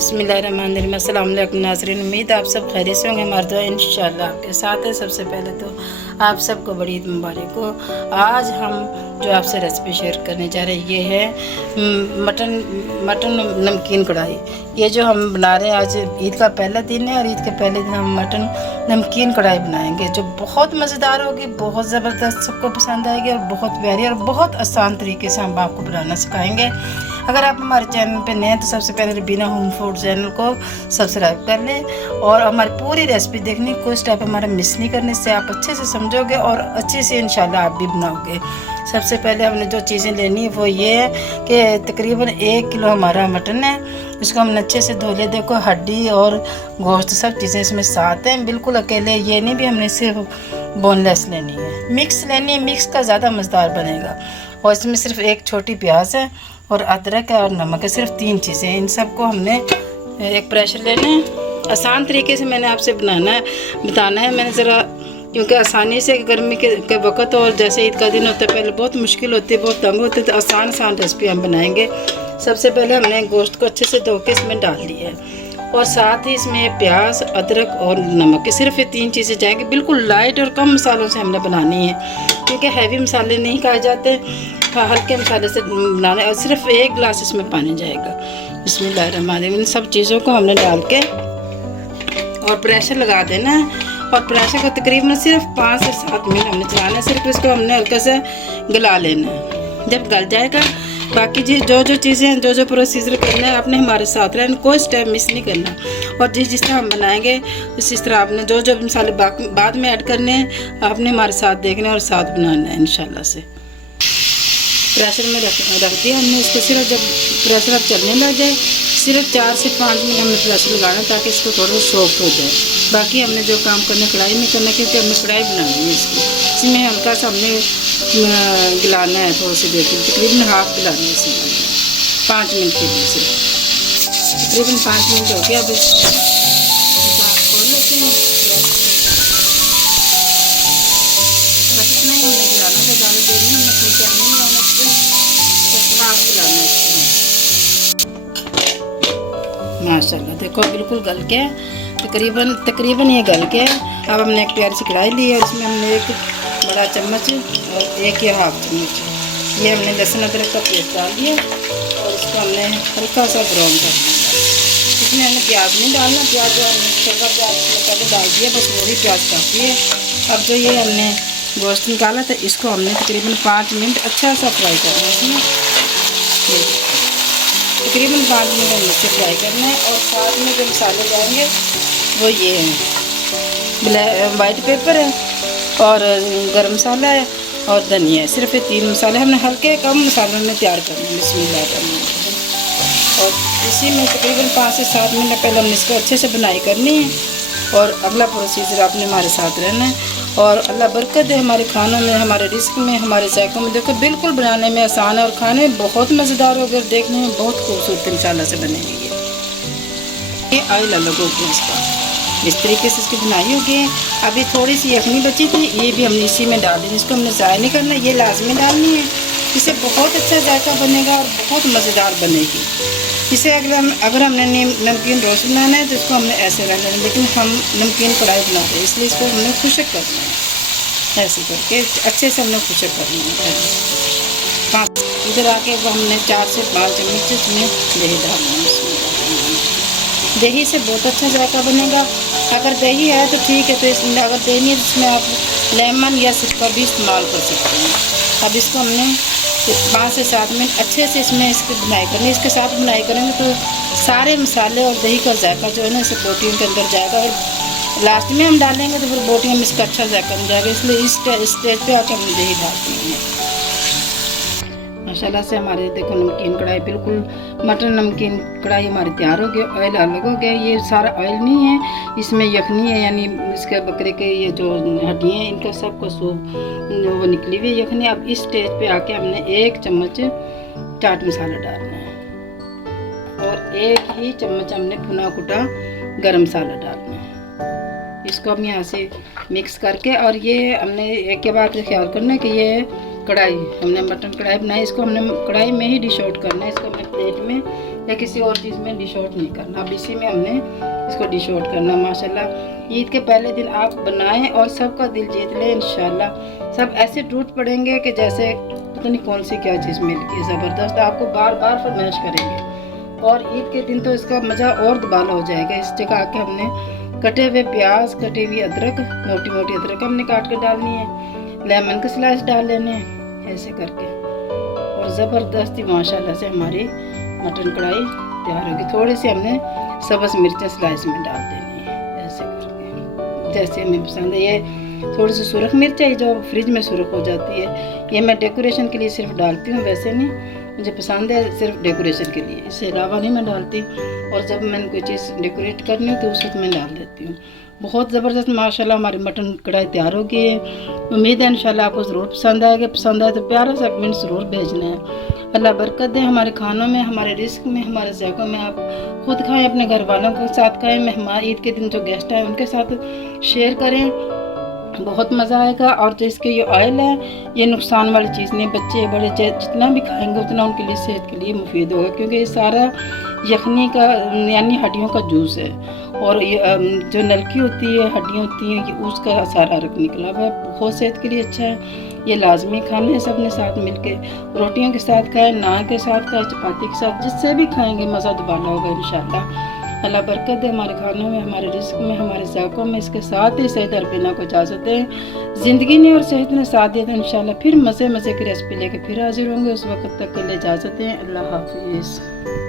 बिस्मिल्लाहिर्रहमानिर्रहीम। अस्सलाम वालेकुम नाज़रीन, उम्मीद आप सब खैरियत से होंगे। हमारा दुआ इंशाअल्लाह आपके साथ है। सबसे पहले तो आप सबको बड़ी ईद मुबारक हो। आज हम जो आपसे रेसिपी शेयर करने जा रहे हैं ये है मटन नमकीन कढ़ाई। ये जो हम बना रहे हैं, आज ईद का पहला दिन है और ईद के पहले दिन हम मटन नमकीन कढ़ाई बनाएंगे जो बहुत मज़ेदार होगी, बहुत ज़बरदस्त, सबको पसंद आएगी और बहुत प्यारी और बहुत आसान तरीके से हम आपको बनाना सिखाएंगे। अगर आप हमारे चैनल पे नए हैं तो सबसे पहले रबीना होम फूड चैनल को सब्सक्राइब कर लें और हमारी पूरी रेसिपी देखने कोई स्टेप हमारा मिस नहीं करने से आप अच्छे से समझोगे और अच्छे से इंशाल्लाह आप भी बनाओगे। सबसे पहले हमने जो चीज़ें लेनी है वो ये है कि तकरीबन 1 किलो हमारा मटन है। इसको हमने अच्छे से धो लिया। देखो हड्डी और गोश्त सब चीज़ें इसमें साथ हैं, बिल्कुल अकेले ये नहीं भी हमने सिर्फ बोनलेस लेनी है, मिक्स लेनी है। मिक्स का ज़्यादा मज़ेदार बनेगा। और इसमें सिर्फ एक छोटी प्याज है और अदरक है और नमक है, सिर्फ 3 चीज़ें हैं। इन सबको हमने एक प्रेशर लेना है। आसान तरीके से मैंने आपसे बताना है मैंने ज़रा, क्योंकि आसानी से गर्मी के वक्त और जैसे ईद का दिन होता है पहले बहुत मुश्किल होती है, बहुत तंग होते, तो आसान रेसिपी हम बनाएंगे। सबसे पहले हमने गोश्त को अच्छे से धो के इसमें डाल लिया है और साथ ही इसमें प्याज, अदरक और नमक, सिर्फ ये 3 चीज़ें जाएंगी। बिल्कुल लाइट और कम मसालों से हमने बनानी है, क्योंकि हैवी मसाले नहीं खाए जाते, हल्के मसाले से बनाने। और सिर्फ 1 गिलास इसमें पानी जाएगा। बिस्मिल्लाहिर्रहमानिर्रहीम। इन सब चीज़ों को हमने डाल के और प्रेशर लगा देना है और प्रेशर को तकरीबन सिर्फ 5 से 7 मिनट हमने चलाना है। सिर्फ इसको हमने हल्का से गला लेना है। जब गल जाएगा बाकी जो चीज़ें जो प्रोसीजर करना है आपने हमारे साथ रहना, कोई स्टेप मिस नहीं करना। और जिस तरह हम बनाएंगे इस तरह आपने जो मसाले बाद में ऐड करने हैं आपने हमारे साथ देखना है और साथ बनाना है इंशाल्लाह से। प्रेशर में रख दिया हमने इसको। सिर्फ जब प्रेशर अब चलने लग जाए सिर्फ 4 से 5 मिनट हमने प्रेशर लगाना ताकि इसको थोड़ा सा सॉफ्ट हो जाए। बाकी हमने जो काम करना कढ़ाई में करना, क्योंकि हमने कढ़ाई बनानी है इसको। इसमें हल्का सा हमने गिलाना है, थोड़ी सी देर के लिए, तकरीबन हाफ गिलानी है इसमें 5 मिनट के लिए। सिर्फ तकरीबन 5 मिनट हो गया। अब खोल लेते हैं। बस इतना ही हमने गिलाना था, ज़्यादा देर नहीं हमने फुल टाइम नहीं गिलाना, बस हाफ गिलाना है। माशाल्लाह देखो बिल्कुल गल के तकरीबन ये गल के। अब हमने एक प्यारी सी कढ़ाई ली है और इसमें हमने एक बड़ा चम्मच और एक या हाफ चम्मच ये हमने लहसुन अदरक का पेस्ट डाल दिया और इसको हमने हल्का सा ब्राउन करना है। इसमें हमने प्याज नहीं डालना, प्याज जो हमने छोटा प्याज पहले डाल दिया, बस वही प्याज काफ़ी है। अब जो ये हमने गोश्त निकाला था इसको हमने तकरीबन 5 मिनट अच्छा सा फ्राई करना है। इसमें तकरीबन 5 मिनट हम इससे फ्राई करना है। और साथ में जो मसाले जाएंगे वो ये हैं, वाइट पेपर है और गरम मसाला है और धनिया है। सिर्फ ये 3 मसाले हमने हल्के कम मसालों में तैयार करना है। बिस्मिल्लाह। और इसी में तकरीबन 5 से 7 मिनट पहले हमने इसको अच्छे से बुनाई करनी है और अगला प्रोसीजर आपने हमारे साथ रहना है। और अल्लाह बरकत दे हमारे खानों में, हमारे रिस्क में, हमारे जायकों में। देखो बिल्कुल बनाने में आसान है और खाने में बहुत मज़ेदार होगी और देखने में बहुत खूबसूरत इंशाल्लाह से बनेगी। ये ऑयल अलग होगी इसका, इस तरीके से इसकी बुनाई होगी। अभी थोड़ी सी यखनी बची थी, ये भी हमने इसी में डाल दी। इसको हमने ज़ाया नहीं करना, ये लाजमी डालनी है। इससे बहुत अच्छा जायका बनेगा और बहुत मज़ेदार बनेगी। इसे अगर हमने नमकीन रोस्ट बनाना है तो इसको हमने ऐसे रख लेना, लेकिन हम नमकीन कढ़ाई बना रहे हैं इसलिए इसको हमने खुशक करना है। ऐसे करके अच्छे से हमने खुशक करना है। 5 इधर आके हमने 4 से 5 चम्मच इसमें दही डालना है। दही से बहुत अच्छा जायका बनेगा। अगर दही है तो ठीक है, तो इसमें अगर दही नहीं है तो इसमें आप लेमन या सिरका भी इस्तेमाल कर सकते हैं। अब इसको हमने 5 से 7 मिनट अच्छे से इसमें इसकी बुनाई करनी है। इसके साथ बुनाई करेंगे तो सारे मसाले और दही का जायका जो है ना इसे बोटियों के अंदर जाएगा और लास्ट में हम डालेंगे तो फिर बोटियों में इसका अच्छा जायका बन जाएगा। इसलिए इस स्टेज पे आके हम दही डालते हैं। माशाल्लाह से हमारे देखो नमकीन कढ़ाई बिल्कुल मटन नमकीन कढ़ाई हमारी तैयार हो गई। ऑयल अलग हो गया, ये सारा ऑयल नहीं है, इसमें यखनी है, यानी इसके बकरे के ये जो हड्डियाँ हैं इनका सबको सूप वो निकली हुई यखनी। अब इस स्टेज पे आके हमने 1 चम्मच चाट मसाला डालना है और 1 ही चम्मच हमने भुना कुटा गरम मसाला डालना है। इसको हम यहाँ से मिक्स करके, और ये हमने एक के बाद ख्याल करना है कि ये कढ़ाई हमने मटन कढ़ाई बनाई, इसको हमने कढ़ाई में ही डिश आउट करना है। इसको हमने प्लेट में या किसी और चीज़ में डिश आउट नहीं करना। अब इसी में हमने इसको डिश आउट करना। माशाल्लाह ईद के पहले दिन आप बनाएं और सबका दिल जीत लें इंशाल्लाह। सब ऐसे टूट पड़ेंगे कि जैसे पता नहीं कौन सी क्या चीज़ मिल गई ज़बरदस्त, आपको बार बार फरमाइश करेंगे। और ईद के दिन तो इसका मज़ा और दुबारा हो जाएगा। इस जगह आके हमने कटे हुए प्याज, कटी हुई अदरक, मोटी मोटी अदरक हमने काट कर डालनी है, लेमन के स्लाइस डाल लेने हैं ऐसे करके, और ज़बरदस्ती माशाल्लाह से हमारी मटन कढ़ाई तैयार होगी। थोड़ी सी हमने सब्ज़ मिर्चें स्लाइस में डाल देनी है ऐसे करके, जैसे हमें पसंद है। ये थोड़ी सी सुरख मिर्च है जो फ्रिज में सुरख हो जाती है, ये मैं डेकोरेशन के लिए सिर्फ डालती हूँ, वैसे नहीं, मुझे पसंद है सिर्फ डेकोरेशन के लिए, इससे अलावा नहीं मैं डालती। और जब मैंने कोई चीज़ डेकोरेट करनी हो तो उस वक्त मैं डाल देती हूँ। बहुत ज़बरदस्त माशाल्लाह हमारी मटन कढ़ाई तैयार हो गई है। उम्मीद है इंशाल्लाह आपको ज़रूर पसंद आएगा। पसंद आए तो प्यारा सा कमेंट ज़रूर भेजना है। अल्लाह बरकत दे हमारे खानों में, हमारे रिस्क में, हमारे ज़ायक़ों में। आप खुद खाएँ, अपने घर वालों के साथ खाएँ, मेहमान ईद के दिन जो गेस्ट आए उनके साथ शेयर करें, बहुत मज़ा आएगा। और जो इसके ये ऑयल है ये नुकसान वाली चीज़ नहीं, बच्चे बड़े जितना भी खाएंगे उतना उनके लिए सेहत के लिए मुफीद होगा, क्योंकि ये सारा यखनी का यानी हड्डियों का जूस है। और ये जो नलकी होती है, हड्डियाँ होती हैं, ये उसका सारा रख निकला हुआ है, बहुत सेहत के लिए अच्छा है। ये लाजमी खाने हैं सब ने साथ मिलके, रोटियों के साथ खाएं, नान के साथ खाएं, चपाती के साथ, जिससे भी खाएंगे मज़ा दुबारा होगा इंशाल्लाह। अल्लाह बरकत दे हमारे खानों में, हमारे रिस्क में, हमारे ज़ायक़ों में। इसके साथ ही सईद अरबीना को इजाज़त दें। ज़िंदगी ने और सेहत ने साथ दिया तो इंशाल्लाह फिर मज़े मज़े की रेसिपी लेके फिर हाजिर होंगे। उस वक्त तक के लिए इजाज़त दें। अल्लाह हाफिज़।